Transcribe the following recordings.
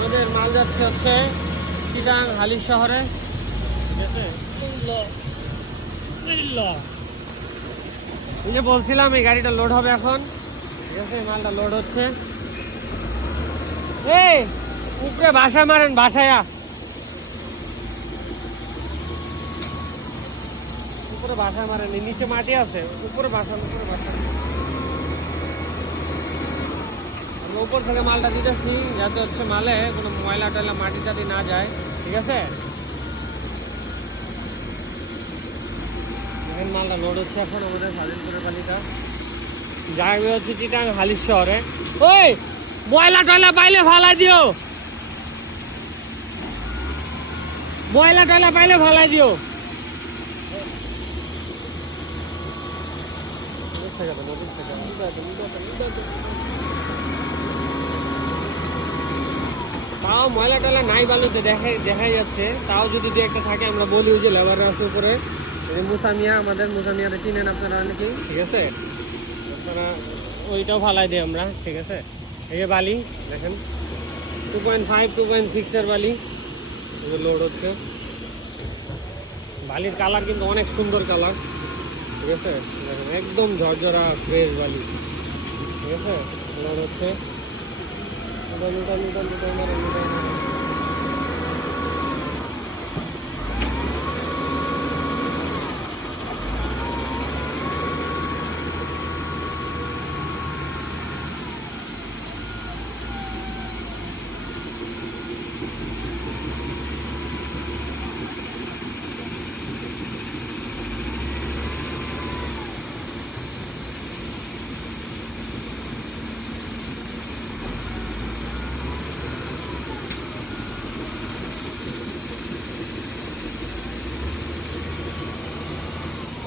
আমাদের মাল যাচ্ছে হচ্ছে চিটাং হালিশ শহরে, ঠিক আছে। এই যে বলছিলাম এই গাড়িটা লোড হবে এখন, ঠিক আছে। মালটা লোড হচ্ছে। এই উপরে বাসা মারেন, বাসায়া উপরে বাসা মারেন, নিচে মাটি আছে, উপরে বাসা, উপরে বাসা। আমরা উপর থেকে মালটা দিতেছি যাতে হচ্ছে মালে কোনো ময়লা টয়লা মাটি টাটি না যায়, ঠিক আছে। মালটা লোড হচ্ছে এখন আমাদের স্বাধীনপুরের পানিটা যাবে হচ্ছে চিটাং হালিশ শহরে। ওই ময়লা টয়লা পাইলে ফালাই দিও, ময়লা টয়লা পাইলে ফালাই দিও। তাও ময়লা টয়লা নাই বালুতে দেখাই যাচ্ছে, তাও যদি দু একটা থাকে আমরা বলি যে লেবার আছে উপরে। মুসামিয়া, আমাদের মুসামিয়াতে চিনেন আপনারা অনেকেই, ঠিক আছে। আপনারা ওইটাও ফালাই দিই আমরা, ঠিক আছে। এই যে বালি দেখেন 2.5 2.6 বালি লোড হচ্ছে। বালির কালার কিন্তু অনেক সুন্দর কালার, ঠিক আছে। দেখেন একদম ঝরঝরা ফ্রেশ বালি, ঠিক আছে। লোড হচ্ছে।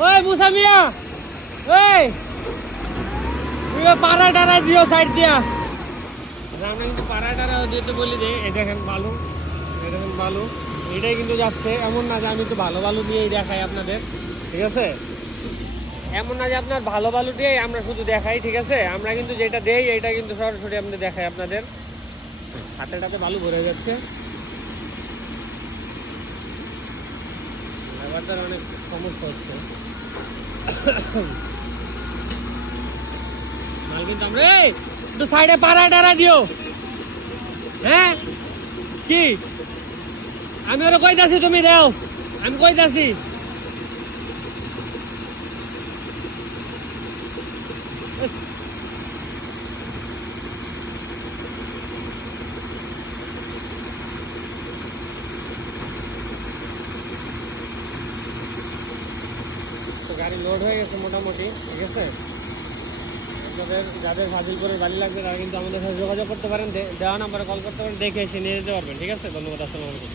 ওই মুসামিয়া, ওই পাড়া টাড়া দিও সাইড দিয়া। আমরা কিন্তু পাড়া টাড়া দিতে বলি যে এই দেখেন বালু, এই দেখেন বালু, এটাই কিন্তু যাচ্ছে। এমন না যে আমি একটু ভালো বালু দিয়েই দেখাই আপনাদের, ঠিক আছে। এমন না যে আপনার ভালো বালু দিয়েই আমরা শুধু দেখাই, ঠিক আছে। আমরা কিন্তু যেটা দেই এটা কিন্তু সরাসরি আপনি দেখাই আপনাদের। হাতেটাতে বালু ভরে যাচ্ছে, লেবারটার অনেক সমস্যা হচ্ছে। মাল কিন্তু আমরা একটু সাইডে পাড়া টাড়া দিও, হ্যাঁ। কি আমি ওরা কইতাছি, তুমি দেও, আমি কইতাছি। গাড়ি লোড হয়ে গেছে মোটামুটি, ঠিক আছে। আপনাদের যাদের ফাজিলপুরের বাড়ি লাগবে তারা কিন্তু আমাদের সাথে যোগাযোগ করতে পারেন, দেওয়া নাম্বারে কল করতে পারেন, দেখে এসে নিয়ে যেতে পারবেন, ঠিক আছে। ধন্যবাদ, আসসালামু আলাইকুম।